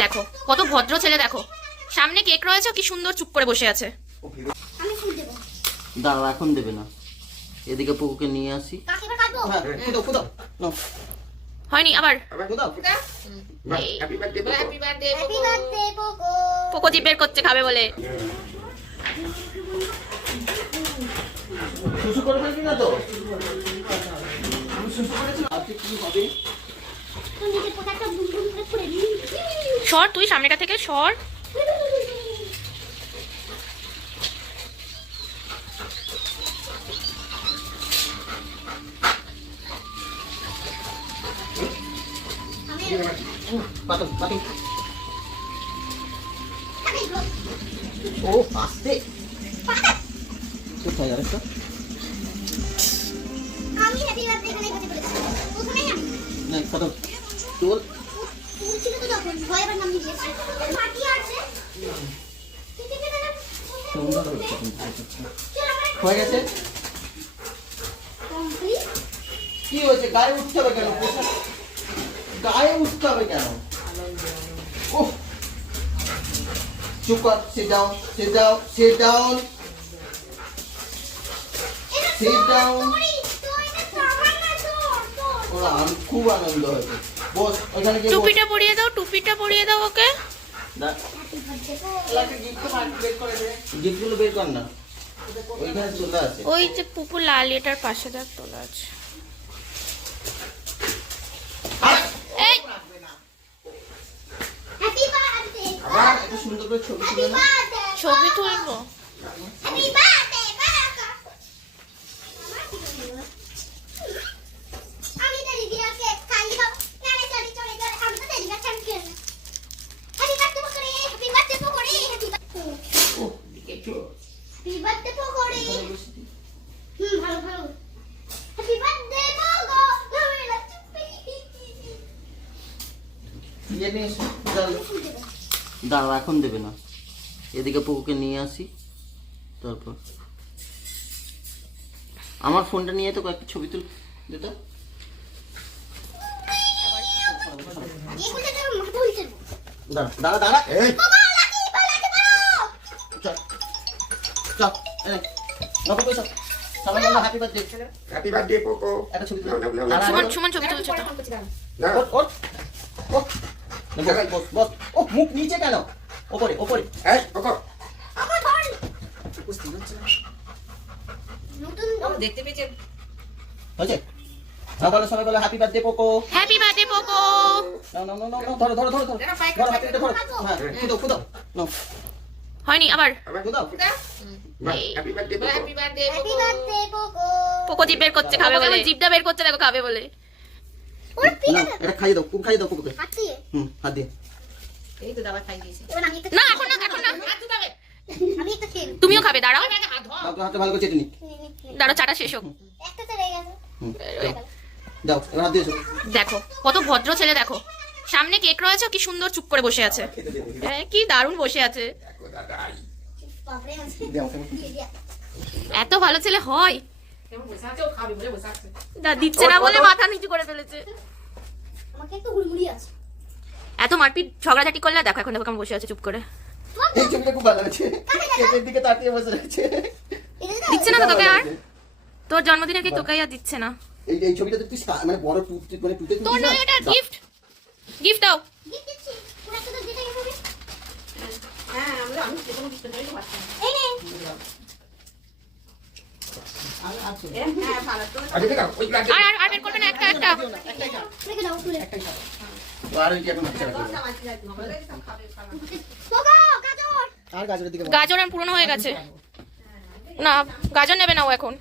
দেখো কত ভদ্র ছেলে দেখো। সামনে কেক রয়েছে কি সুন্দর চুপ করে বসে আছে। আমি ফুল দেবো। দাঁড়া এখন দেবে না। এদিকে পুকুকে নিয়ে আসি। হ্যাঁ নাও। হয়নি আবার। ফুদাও happy birthday happy birthday happy birthday Poko বের করছে খাবে বলে। শুশু করে না তো? সর তুই সামনেটা থেকে সর। পাতো পাতো ও আস্তে কোথায় আরেকটা আমি হ্যাপি বার্থডে এখানে বলেছি না তোর ফুল ছিল তো তখন ভয় এবার নাম দিয়েছে বাকি আছে সুন্দর হচ্ছে হয়ে গেছে? কি হয়েছে? গায়ে উঠতে হবে কেন? গায়ে উঠতে হবে কেন? ওহ চুপ কর sit down sit down sit down Sit down. ওরা খুব আনন্দ হয়েছে। টুপিটা পরিয়ে দাও টুপিটা পরিয়ে দাও ওকে। গিফটগুলো বের কর না। ওইখানে চলে আছে। ওই যে পুপু লাল এটার পাশে দেখ তোলা আছে। ছবি তুলবো হ্যাপি বার্থডে আমি তো দিদিকে খালি দাও নারে চলে চলে চলে আমি তো দিদিকে চ্যাম্পিয়ন হ্যাপি বার্থডে পকড়ে হ্যাপি বার্থডে পকড়ে হ্যাপি বার্থডে ও একটু হ্যাপি বার্থডে পকড়ে হুম ভালো ভালো হ্যাপি বার্থডে পকো তুমি না চুপি নিয়ে এসো দাঁড়াও। দাঁড়াও এখন দেবে না। এদিকে পুকুকে নিয়ে আসি তারপর। আমার ফোনটা নিয়ে তো কয়েকটা ছবি তুল দিত তো। দাঁড়া দাঁড়া দাঁড়া। এই। বাবা লাকি পালাতে পারো চল চল এই নকল পয়সা সবাই বলো happy birthday happy birthday Poko. একটা ছবি দাঁড়া, দাঁড়া। তুলছে। বস, বস, বস। ও মুখ নিচে কেন? ওপরে ওপরে। এই পোকো আমার ধর নতুন দেখতে পেয়েছেন। হয়েছে? হ্যাঁ বলো সবাই বলো happy birthday Poko happy birthday Poko নাও নাও নাও নাও নাও, ধরো ধরো ধরো ধরো। ধরো হাতে ধরো। হ্যাঁ ফুদাও ফুদাও নাও। হয়নি আবার। আবার happy birthday Poko happy birthday happy birthday Poko Poko বের করছে খাবে বলে। জিপটা বের করছে দেখো খাবে বলে। এটা খাইয়ে দাও খাইয়ে দাও দিয়ে? হুম হাত দিয়ে। এই তো দাবা খাই দিয়েছে। না এখন না এখন না হাত ধুতে হবে আমি একটা খেয়ে তুমিও খাবে দাঁড়াও। আগে হাত ভালো করে চেটে নি। দাঁড়াও চাটা শেষ হোক। একটা তো রয়ে গেছে। দাও এবার হাত দিয়ে এসো। দেখো কত ভদ্র ছেলে দেখো। সামনে কেক রয়েছে কি সুন্দর চুপ করে বসে আছে। হ্যাঁ, কি দারুণ বসে আছে। এত ভালো ছেলে হয়। দা দিচ্ছে না বলে মাথা নিচু করে ফেলেছে। আমাকে একটু হুড়মুড়ি আছে। এত মারপিট ঝগড়াঝাটি করলে? দেখো এখন দেখো কেমন বসে আছে চুপ করে। এই ছবিটা খুব ভালো আছে কেকের দিকে তাকিয়ে বসে রয়েছে। দিচ্ছে না তোকে আর? তোর জন্মদিনের কেক তোকে আর দিচ্ছে না? এই এই ছবিটা তুই মানে বড় মানে টুথে তোর নয় ওটা গিফট গিফট দাও। গিফট দিচ্ছি। পুরো তো দিতে গেছে হ্যাঁ আমরা আমি যে কোনো এই নে। গাজর পুরনো হয়ে গেছে না গাজর নেবে না ও এখন